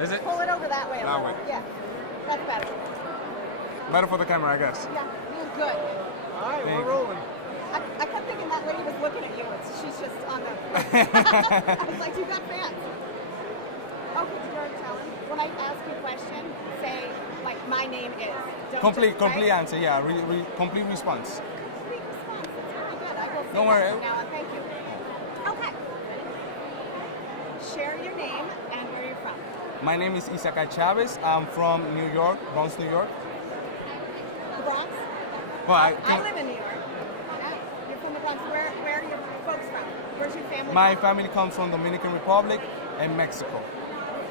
Is it? Pull it over that way a That little. way. Yeah, that's better. Better for the camera, I guess. Yeah, you're good. All right, Thank we're you. rolling. I kept thinking that lady was looking at you. She's just on the. I was like, you got fans. Okay, George, Helen, when I ask you a question, say, like, my name is. Don't Complete just, right? answer, yeah. Complete response. Complete response. That's really good. I will say Don't that worry. from now on. Thank you. Okay. Share your name and where you're from. My name is Isacar Chavez. I'm from New York, Bronx, New York. The Bronx? Well, I live in New York. Yeah. You're from the Bronx. Where are your folks from? Where's your family my from? family comes from Dominican Republic and Mexico.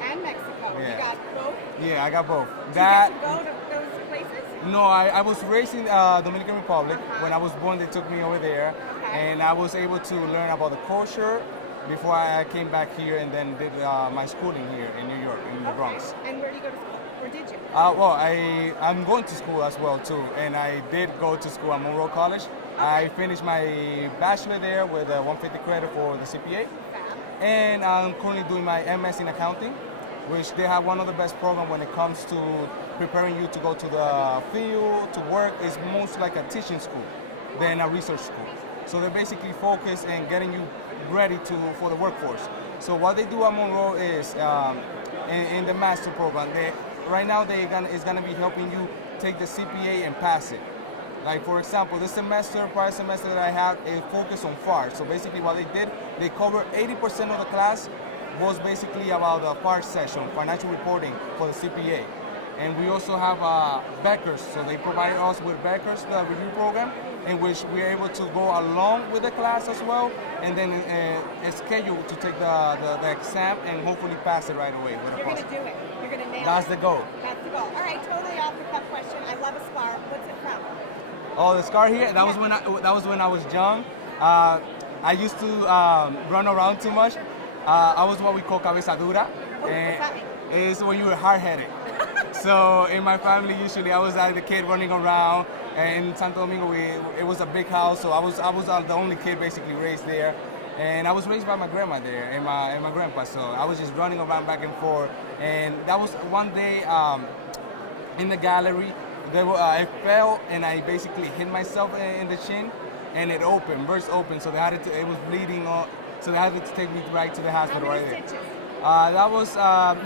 And Mexico. Yeah. You got both? Yeah, I got both. Did you get to go to those places? No, I was raised in Dominican Republic. When I was born, they took me over there, Okay. and I was able to learn about the culture before I came back here and then did my schooling here in New York, in the Bronx. And where do you go to school? Or did you? Well, I'm going to school as well too, and I did go to school at Monroe College. I finished my bachelor there with 150 credit for the CPA, Fab. and I'm currently doing my MS in accounting, which they have one of the best programs when it comes to preparing you to go to the field, to work. It's most like a teaching school than a research school. So they basically focus on getting you ready for the workforce. So what they do at Monroe is, in the master program, right now it's gonna be helping you take the CPA and pass it. Like for example, this semester, prior semester that I had, it focused on FAR. So basically what they did, they covered 80% of the class was basically about the FAR session, financial reporting for the CPA. And we also have Beckers, so they provided us with Beckers, the review program, in which we are able to go along with the class as well, and then schedule to take the exam and hopefully pass it right away. With You're going to do it. You're going to nail That's it. the goal. That's the goal. All right, totally off the cuff question. I love a scar. What's it from? Oh, the scar here. That was when I was young. I used to run around too much. I was what we call cabeza dura. What's that mean? It's when you were hard-headed. So in my family, usually I was like the kid running around. And in Santo Domingo, it was a big house, so I was the only kid basically raised there. And I was raised by my grandma there and my grandpa, so I was just running around back and forth. And that was one day in the gallery. I fell and I basically hit myself in the chin, and it burst open. So it was bleeding. So they had to take me right to the How hospital many right there. stitches? That was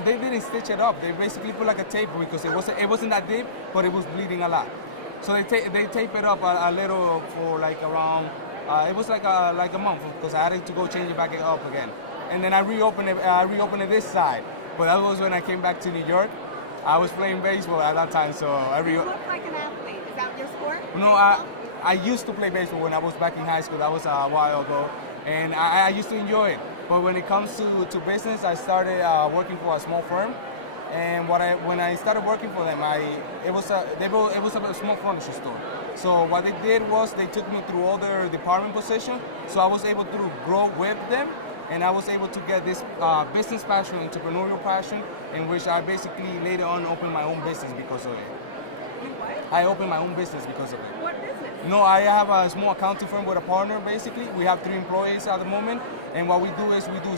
they didn't stitch it up. They basically put like a tape because it wasn't that deep, but it was bleeding a lot. So they tape it up a little for like around. It was like a month because I had to go change it back up again, and then I reopened it this side. But that was when I came back to New York. I was playing baseball at that time, so You look like an athlete. Is that your sport? No, I used to play baseball when I was back in high school. That was a while ago, and I used to enjoy it. But when it comes to business, I started working for a small firm, and when I started working for them, it was a small furniture store. So what they did was they took me through all their department positions, so I was able to grow with them, and I was able to get this business passion, entrepreneurial passion, in which I basically later on opened my own business because of it. You what? I opened my own business because of it. What business? No, I have a small accounting firm with a partner, basically. We have 3 employees at the moment. And what we do is we do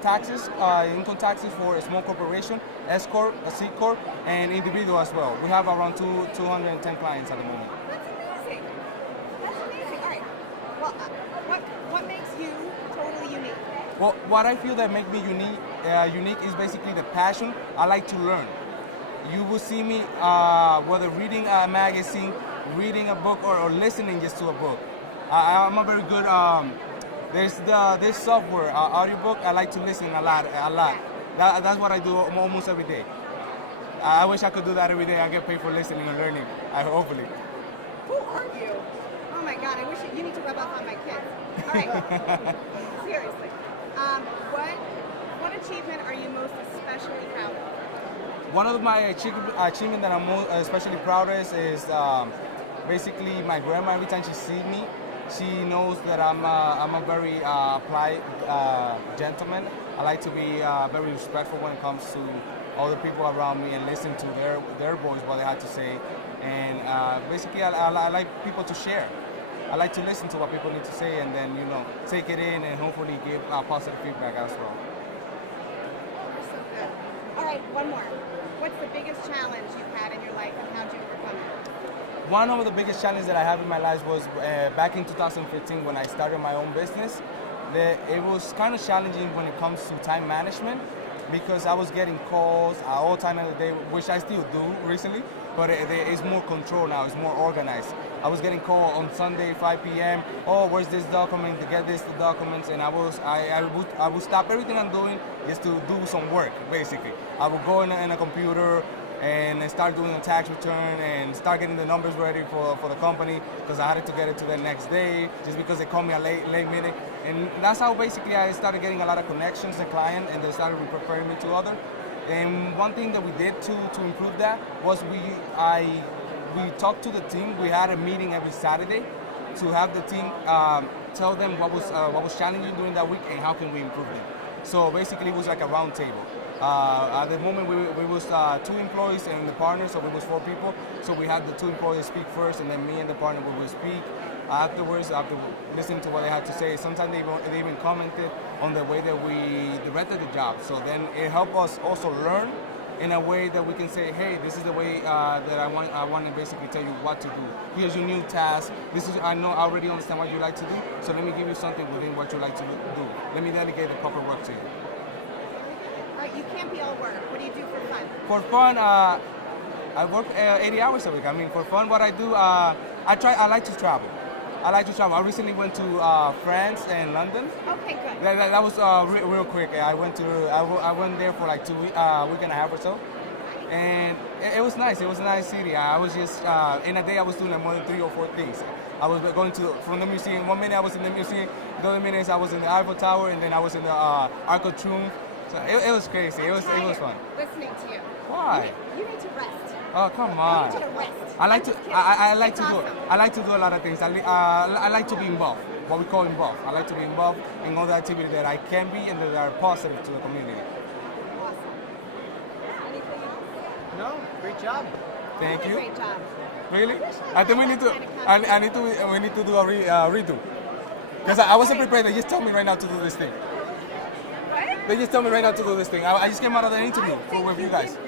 taxes, income taxes for a small corporation, S Corp, a C Corp, and individual as well. We have around 210 clients at the moment. That's amazing. That's amazing. All right. Well, what makes you totally unique? Well, what I feel that makes me unique is basically the passion. I like to learn. You will see me whether reading a magazine, reading a book, or listening just to a book. I'm a very good. There's software, audiobook. I like to listen a lot. That's what I do almost every day. I wish I could do that every day. I get paid for listening and learning. Hopefully. Who are you? Oh my God! I wish you need to rub off on my kids. All right. Seriously. What achievement are you most especially proud of? One of my achievement that I'm most especially proud of is basically my grandma. Every time she sees me, she knows that I'm a very polite gentleman. I like to be very respectful when it comes to all the people around me and listen to their voice, what they have to say. And basically, I like people to share. I like to listen to what people need to say and then, take it in and hopefully give positive feedback as well. You're so good. All right. right, one more. What's the biggest challenge you've had in your life and how'd you overcome it? One of the biggest challenges that I have in my life was back in 2015 when I started my own business. It was kind of challenging when it comes to time management because I was getting calls all time of the day, which I still do recently, but it's more control now, it's more organized. I was getting called on Sunday, 5 p.m. Oh, where's this document? To get the documents, and I would stop everything I'm doing just to do some work. Basically, I would go in a computer and start doing a tax return and start getting the numbers ready for the company because I had to get it to the next day just because they called me a late minute. And that's how basically I started getting a lot of connections and clients, and they started referring me to others. And one thing that we did to improve that was we talked to the team. We had a meeting every Saturday to have the team tell them what was challenging during that week and how can we improve it. So basically it was like a round table. At the moment we was 2 employees and the partner, so we was 4 people. So we had the 2 employees speak first, and then me and the partner would speak afterwards after listening to what they had to say. Sometimes they even commented on the way that we directed the job. So then it helped us also learn in a way that we can say, hey, this is the way that I want to basically tell you what to do. Here's your new task. I already understand what you like to do, so let me give you something within what you like to do. Let me delegate the proper work to you. All right, you can't be all work. What do you do for fun? For fun, I work 80 hours a week. I mean, for fun, what I do, I like to travel. I recently went to France and London. Okay, good. That was real quick. I went there for like week and a half or so, and it was nice. It was a nice city. I was just in a day I was doing like more than 3 or 4 things. I was going from the museum. 1 minute I was in the museum. The other minutes I was in the Eiffel Tower, and then I was in the Arc de Triomphe. So it was crazy. It was fun. Listening to you. Why? You need to rest. Oh, come I on. need you to rest. I like It's to awesome. I like to do a lot of things. I like to be involved. What we call involved. I like to be involved in all the activities that I can be and that are positive to the community. Awesome. Anything else? No, great job. Thank you. Great job. Really? wish I I think we had need to. that kind of We need to do a redo. Because I wasn't prepared. They just told me right now to do this thing. What? They just told me right now to do this thing. I just came out of the interview with you guys.